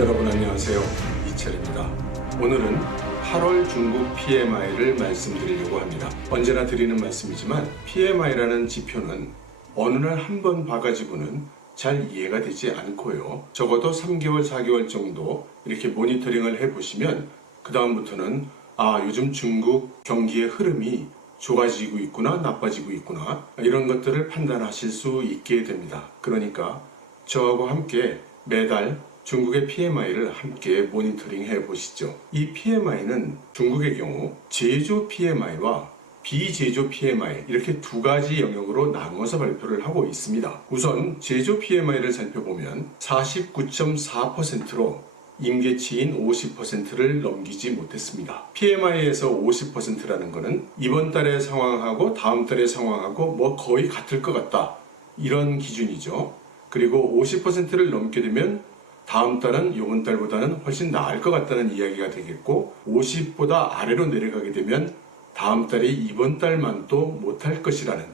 여러분 안녕하세요. 이철입니다. 오늘은 8월 중국 PMI를 말씀드리려고 합니다. 언제나 드리는 말씀이지만 PMI라는 지표는 어느 날 한 번 봐가지고는 잘 이해가 되지 않고요. 적어도 3개월, 4개월 정도 이렇게 모니터링을 해보시면 그 다음부터는 아 요즘 중국 경기의 흐름이 좋아지고 있구나 나빠지고 있구나 이런 것들을 판단하실 수 있게 됩니다. 그러니까 저하고 함께 매달 중국의 PMI를 함께 모니터링 해 보시죠. 이 PMI는 중국의 경우 제조 PMI와 비제조 PMI 이렇게 두 가지 영역으로 나누어서 발표를 하고 있습니다. 우선 제조 PMI를 살펴보면 49.4%로 임계치인 50%를 넘기지 못했습니다. PMI에서 50%라는 것은 이번 달의 상황하고 다음 달의 상황하고 뭐 거의 같을 것 같다. 이런 기준이죠. 그리고 50%를 넘게 되면 다음 달은 이번 달보다는 훨씬 나을 것 같다는 이야기가 되겠고 50보다 아래로 내려가게 되면 다음 달이 이번 달만도 못할 것이라는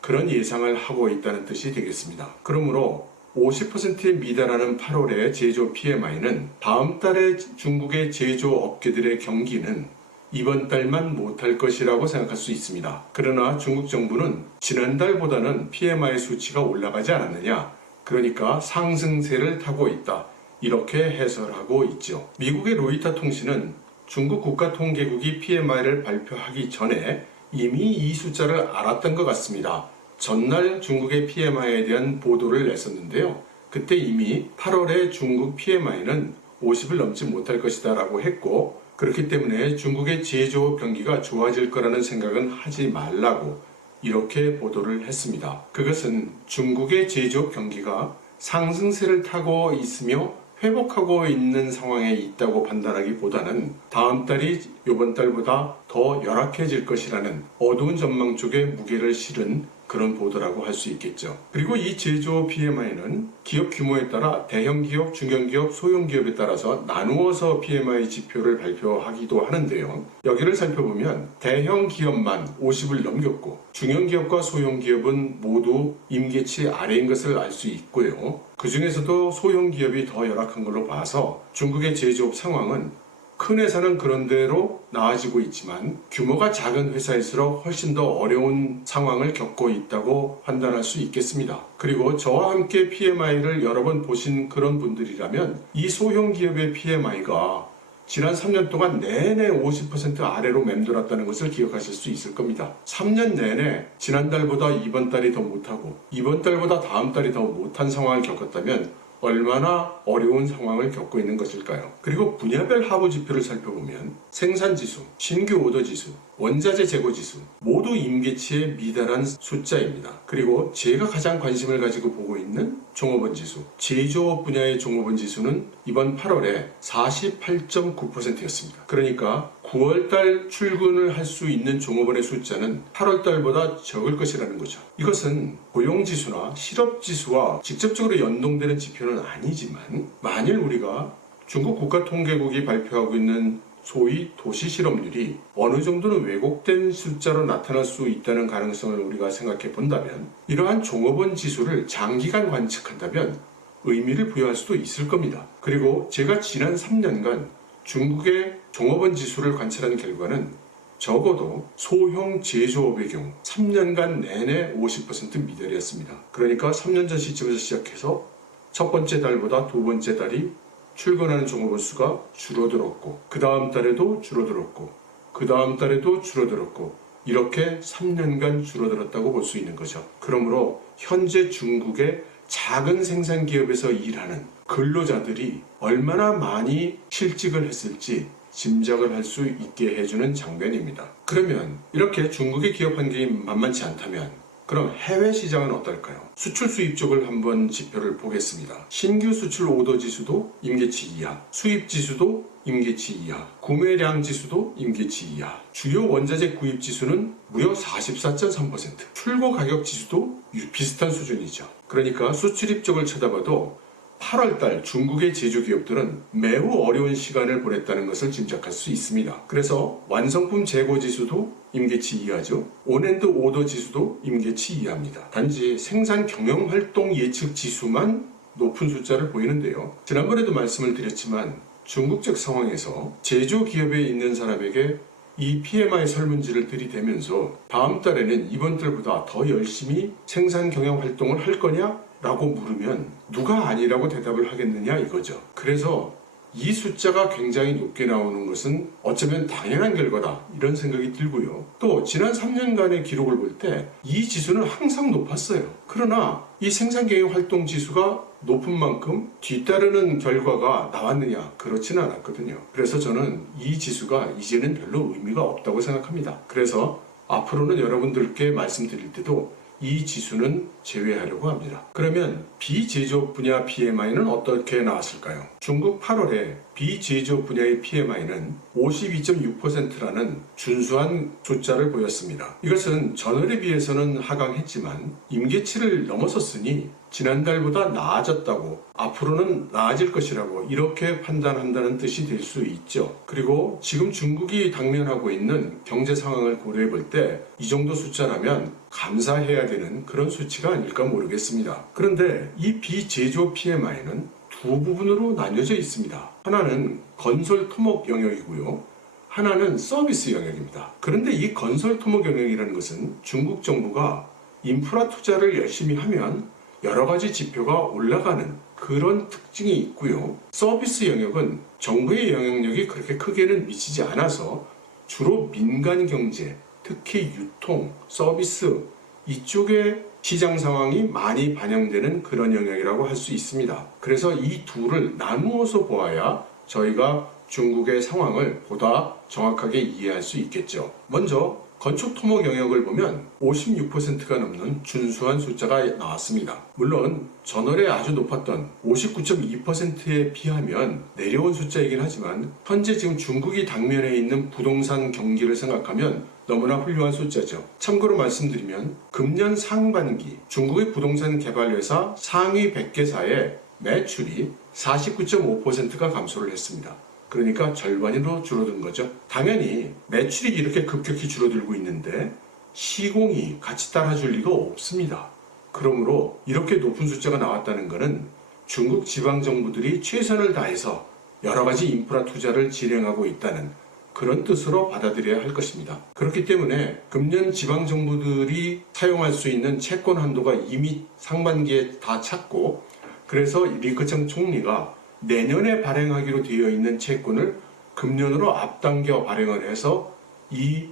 그런 예상을 하고 있다는 뜻이 되겠습니다. 그러므로 50%에 미달하는 8월의 제조 PMI는 다음 달에 중국의 제조 업계들의 경기는 이번 달만 못할 것이라고 생각할 수 있습니다. 그러나 중국 정부는 지난달보다는 PMI 수치가 올라가지 않았느냐. 그러니까 상승세를 타고 있다. 이렇게 해설하고 있죠. 미국의 로이터 통신은 중국 국가통계국이 PMI를 발표하기 전에 이미 이 숫자를 알았던 것 같습니다. 전날 중국의 PMI에 대한 보도를 냈었는데요. 그때 이미 8월에 중국 PMI는 50을 넘지 못할 것이다 라고 했고 그렇기 때문에 중국의 제조업 경기가 좋아질 거라는 생각은 하지 말라고 이렇게 보도를 했습니다. 그것은 중국의 제조업 경기가 상승세를 타고 있으며 회복하고 있는 상황에 있다고 판단하기보다는 다음 달이 이번 달보다 더 열악해질 것이라는 어두운 전망 쪽에 무게를 실은 그런 보도라고 할 수 있겠죠. 그리고 이 제조 PMI는 기업 규모에 따라 대형 기업, 중견 기업, 소형 기업에 따라서 나누어서 PMI 지표를 발표하기도 하는데요. 여기를 살펴보면 대형 기업만 50을 넘겼고 중견 기업과 소형 기업은 모두 임계치 아래인 것을 알 수 있고요. 그 중에서도 소형 기업이 더 열악한 걸로 봐서 중국의 제조업 상황은 큰 회사는 그런 대로 나아지고 있지만 규모가 작은 회사일수록 훨씬 더 어려운 상황을 겪고 있다고 판단할 수 있겠습니다. 그리고 저와 함께 PMI를 여러 번 보신 그런 분들이라면 이 소형 기업의 PMI가 지난 3년 동안 내내 50% 아래로 맴돌았다는 것을 기억하실 수 있을 겁니다. 3년 내내 지난달보다 이번 달이 더 못하고 이번 달보다 다음 달이 더 못한 상황을 겪었다면 얼마나 어려운 상황을 겪고 있는 것일까요? 그리고 분야별 하부 지표를 살펴보면 생산 지수, 신규 오더 지수, 원자재 재고 지수 모두 임계치에 미달한 숫자입니다. 그리고 제가 가장 관심을 가지고 보고 있는 종업원 지수, 제조업 분야의 종업원 지수는 이번 8월에 48.9%였습니다. 그러니까 9월달 출근을 할 수 있는 종업원의 숫자는 8월달보다 적을 것이라는 거죠. 이것은 고용지수나 실업지수와 직접적으로 연동되는 지표는 아니지만 만일 우리가 중국 국가통계국이 발표하고 있는 소위 도시 실업률이 어느 정도는 왜곡된 숫자로 나타날 수 있다는 가능성을 우리가 생각해 본다면 이러한 종업원 지수를 장기간 관측한다면 의미를 부여할 수도 있을 겁니다. 그리고 제가 지난 3년간 중국의 종업원 지수를 관찰한 결과는 적어도 소형 제조업의 경우 3년간 내내 50% 미달이었습니다. 그러니까 3년 전 시점에서 시작해서 첫 번째 달보다 두 번째 달이 출근하는 종업원 수가 줄어들었고 그 다음 달에도 줄어들었고 그 다음 달에도 줄어들었고 이렇게 3년간 줄어들었다고 볼 수 있는 거죠. 그러므로 현재 중국의 작은 생산 기업에서 일하는 근로자들이 얼마나 많이 실직을 했을지 짐작을 할 수 있게 해주는 장면입니다. 그러면 이렇게 중국의 기업 환경이 만만치 않다면 그럼 해외 시장은 어떨까요? 수출 수입 쪽을 한번 지표를 보겠습니다. 신규 수출 오더 지수도 임계치 이하, 수입 지수도 임계치 이하, 구매량 지수도 임계치 이하, 주요 원자재 구입 지수는 무려 44.3%, 출고 가격 지수도 비슷한 수준이죠. 그러니까 수출입 쪽을 쳐다봐도 8월달 중국의 제조기업들은 매우 어려운 시간을 보냈다는 것을 짐작할 수 있습니다. 그래서 완성품 재고 지수도 임계치 이하죠. 온엔드 오더 지수도 임계치 이하입니다. 단지 생산 경영 활동 예측 지수만 높은 숫자를 보이는데요. 지난번에도 말씀을 드렸지만 중국적 상황에서 제조 기업에 있는 사람에게 이 PMI 설문지를 들이대면서 다음 달에는 이번 달보다 더 열심히 생산 경영 활동을 할 거냐? 라고 물으면 누가 아니라고 대답을 하겠느냐 이거죠. 그래서 이 숫자가 굉장히 높게 나오는 것은 어쩌면 당연한 결과다 이런 생각이 들고요. 또 지난 3년간의 기록을 볼 때 이 지수는 항상 높았어요. 그러나 이 생산경영 활동 지수가 높은 만큼 뒤따르는 결과가 나왔느냐 그렇지는 않았거든요. 그래서 저는 이 지수가 이제는 별로 의미가 없다고 생각합니다. 그래서 앞으로는 여러분들께 말씀드릴 때도 이 지수는 제외하려고 합니다. 그러면 비제조업 분야 PMI는 어떻게 나왔을까요? 중국 8월에 비제조업 분야의 PMI는 52.6%라는 준수한 숫자를 보였습니다. 이것은 전월에 비해서는 하강했지만 임계치를 넘어섰으니 지난달보다 나아졌다고 앞으로는 나아질 것이라고 이렇게 판단한다는 뜻이 될 수 있죠. 그리고 지금 중국이 당면하고 있는 경제 상황을 고려해 볼 때 이 정도 숫자라면 감사해야 되는 그런 수치가 아닐까 모르겠습니다. 그런데 이 비제조 PMI는 두 부분으로 나뉘어져 있습니다. 하나는 건설 토목 영역이고요. 하나는 서비스 영역입니다. 그런데 이 건설 토목 영역이라는 것은 중국 정부가 인프라 투자를 열심히 하면 여러 가지 지표가 올라가는 그런 특징이 있고요. 서비스 영역은 정부의 영향력이 그렇게 크게는 미치지 않아서 주로 민간 경제, 특히 유통, 서비스 이쪽에 시장 상황이 많이 반영되는 그런 영역이라고 할 수 있습니다. 그래서 이 둘을 나누어서 보아야 저희가 중국의 상황을 보다 정확하게 이해할 수 있겠죠. 먼저 건축 토목 영역을 보면 56%가 넘는 준수한 숫자가 나왔습니다. 물론 전월에 아주 높았던 59.2%에 비하면 내려온 숫자이긴 하지만 현재 지금 중국이 당면에 있는 부동산 경기를 생각하면 너무나 훌륭한 숫자죠. 참고로 말씀드리면 금년 상반기 중국의 부동산 개발 회사 상위 100개사의 매출이 49.5%가 감소를 했습니다. 그러니까 절반으로 줄어든 거죠. 당연히 매출이 이렇게 급격히 줄어들고 있는데 시공이 같이 따라줄 리가 없습니다. 그러므로 이렇게 높은 숫자가 나왔다는 것은 중국 지방 정부들이 최선을 다해서 여러 가지 인프라 투자를 진행하고 있다는 그런 뜻으로 받아들여야 할 것입니다. 그렇기 때문에 금년 지방 정부들이 사용할 수 있는 채권 한도가 이미 상반기에 다 찼고 그래서 리커청 총리가 내년에 발행하기로 되어 있는 채권을 금년으로 앞당겨 발행을 해서 이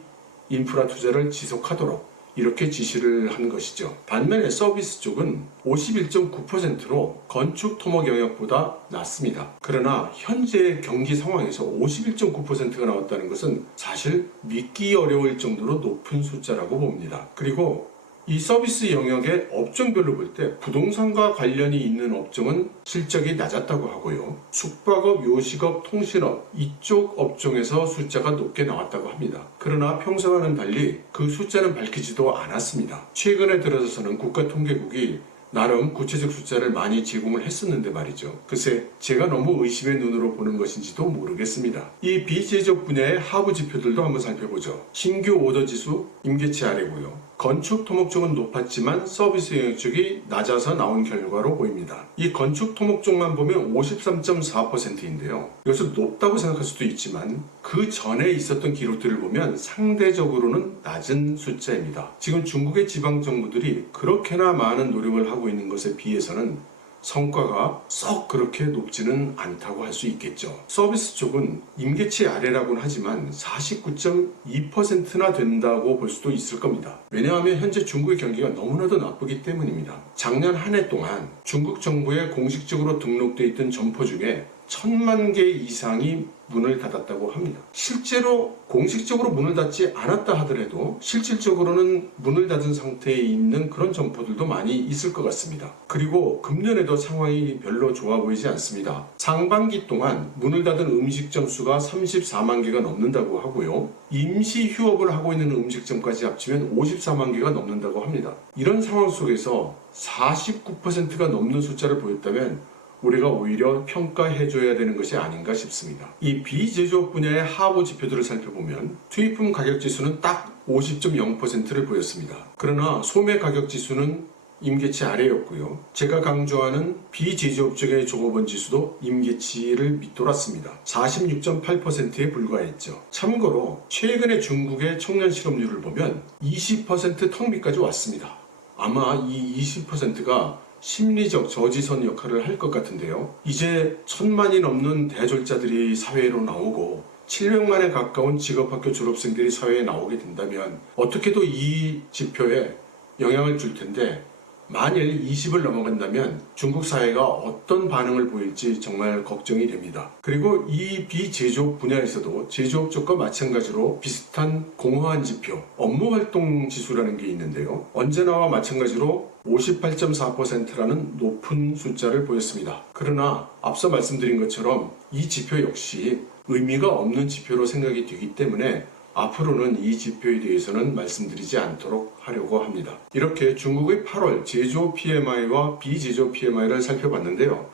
인프라 투자를 지속하도록 이렇게 지시를 한 것이죠. 반면에 서비스 쪽은 51.9%로 건축 토목 영역보다 낮습니다. 그러나 현재 경기 상황에서 51.9%가 나왔다는 것은 사실 믿기 어려울 정도로 높은 숫자라고 봅니다. 그리고 이 서비스 영역의 업종별로 볼 때 부동산과 관련이 있는 업종은 실적이 낮았다고 하고요. 숙박업, 요식업, 통신업 이쪽 업종에서 숫자가 높게 나왔다고 합니다. 그러나 평소와는 달리 그 숫자는 밝히지도 않았습니다. 최근에 들어서서는 국가통계국이 나름 구체적 숫자를 많이 제공을 했었는데 말이죠. 글쎄, 제가 너무 의심의 눈으로 보는 것인지도 모르겠습니다. 이 비제적 분야의 하부 지표들도 한번 살펴보죠. 신규 오더 지수 임계치 아래고요. 건축 토목 쪽은 높았지만 서비스 영역 쪽이 낮아서 나온 결과로 보입니다. 이 건축 토목 쪽만 보면 53.4%인데요. 이것을 높다고 생각할 수도 있지만 그 전에 있었던 기록들을 보면 상대적으로는 낮은 숫자입니다. 지금 중국의 지방 정부들이 그렇게나 많은 노력을 하고 있는 것에 비해서는 성과가 썩 그렇게 높지는 않다고 할 수 있겠죠. 서비스 쪽은 임계치 아래라고는 하지만 49.2%나 된다고 볼 수도 있을 겁니다. 왜냐하면 현재 중국의 경기가 너무나도 나쁘기 때문입니다. 작년 한 해 동안 중국 정부에 공식적으로 등록돼 있던 점포 중에 천만 개 이상이 문을 닫았다고 합니다. 실제로 공식적으로 문을 닫지 않았다 하더라도 실질적으로는 문을 닫은 상태에 있는 그런 점포들도 많이 있을 것 같습니다. 그리고 금년에도 상황이 별로 좋아 보이지 않습니다. 상반기 동안 문을 닫은 음식점 수가 34만 개가 넘는다고 하고요. 임시 휴업을 하고 있는 음식점까지 합치면 54만 개가 넘는다고 합니다. 이런 상황 속에서 49%가 넘는 숫자를 보였다면 우리가 오히려 평가해줘야 되는 것이 아닌가 싶습니다. 이 비제조업 분야의 하부 지표들을 살펴보면 투입품 가격 지수는 딱 50.0%를 보였습니다. 그러나 소매 가격 지수는 임계치 아래였고요. 제가 강조하는 비제조업적의 종업원 지수도 임계치를 밑돌았습니다. 46.8%에 불과했죠. 참고로 최근에 중국의 청년 실업률을 보면 20%턱 밑까지 왔습니다. 아마 이 20%가 심리적 저지선 역할을 할 것 같은데요. 이제 천만이 넘는 대졸자들이 사회로 나오고 700만에 가까운 직업학교 졸업생들이 사회에 나오게 된다면 어떻게도 이 지표에 영향을 줄 텐데 만일 20을 넘어간다면 중국 사회가 어떤 반응을 보일지 정말 걱정이 됩니다. 그리고 이 비제조업 분야에서도 제조업 쪽과 마찬가지로 비슷한 공허한 지표, 업무 활동 지수라는 게 있는데요. 언제나와 마찬가지로 58.4%라는 높은 숫자를 보였습니다. 그러나 앞서 말씀드린 것처럼 이 지표 역시 의미가 없는 지표로 생각이 되기 때문에 앞으로는 이 지표에 대해서는 말씀드리지 않도록 하려고 합니다. 이렇게 중국의 8월 제조업 PMI와 비제조업 PMI를 살펴봤는데요.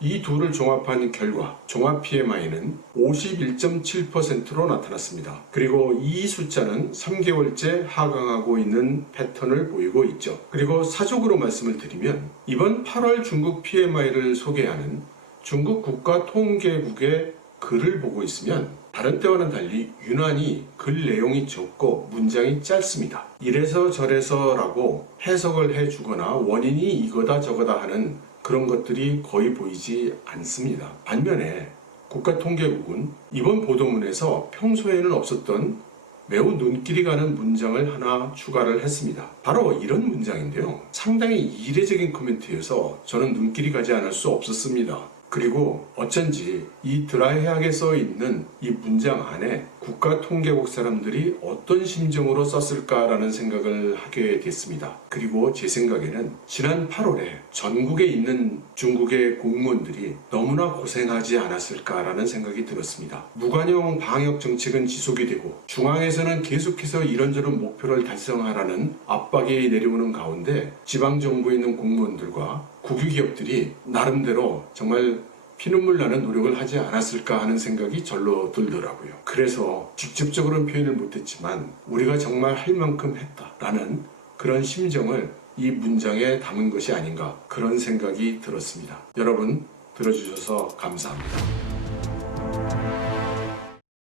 이 둘을 종합한 결과 종합 PMI는 51.7%로 나타났습니다. 그리고 이 숫자는 3개월째 하강하고 있는 패턴을 보이고 있죠. 그리고 사족으로 말씀을 드리면 이번 8월 중국 PMI를 소개하는 중국 국가통계국의 글을 보고 있으면 다른 때와는 달리 유난히 글 내용이 적고 문장이 짧습니다. 이래서 저래서 라고 해석을 해주거나 원인이 이거다 저거다 하는 그런 것들이 거의 보이지 않습니다. 반면에 국가통계국은 이번 보도문에서 평소에는 없었던 매우 눈길이 가는 문장을 하나 추가를 했습니다. 바로 이런 문장인데요. 상당히 이례적인 코멘트여서 저는 눈길이 가지 않을 수 없었습니다. 그리고 어쩐지 이 드라이하게 써 있는 이 문장 안에 국가 통계국 사람들이 어떤 심정으로 썼을까라는 생각을 하게 됐습니다. 그리고 제 생각에는 지난 8월에 전국에 있는 중국의 공무원들이 너무나 고생하지 않았을까라는 생각이 들었습니다. 무관용 방역 정책은 지속이 되고 중앙에서는 계속해서 이런저런 목표를 달성하라는 압박이 내려오는 가운데 지방 정부에 있는 공무원들과 국유 기업들이 나름대로 정말 피눈물 나는 노력을 하지 않았을까 하는 생각이 절로 들더라고요. 그래서 직접적으로는 표현을 못했지만 우리가 정말 할 만큼 했다라는 그런 심정을 이 문장에 담은 것이 아닌가 그런 생각이 들었습니다. 여러분 들어주셔서 감사합니다.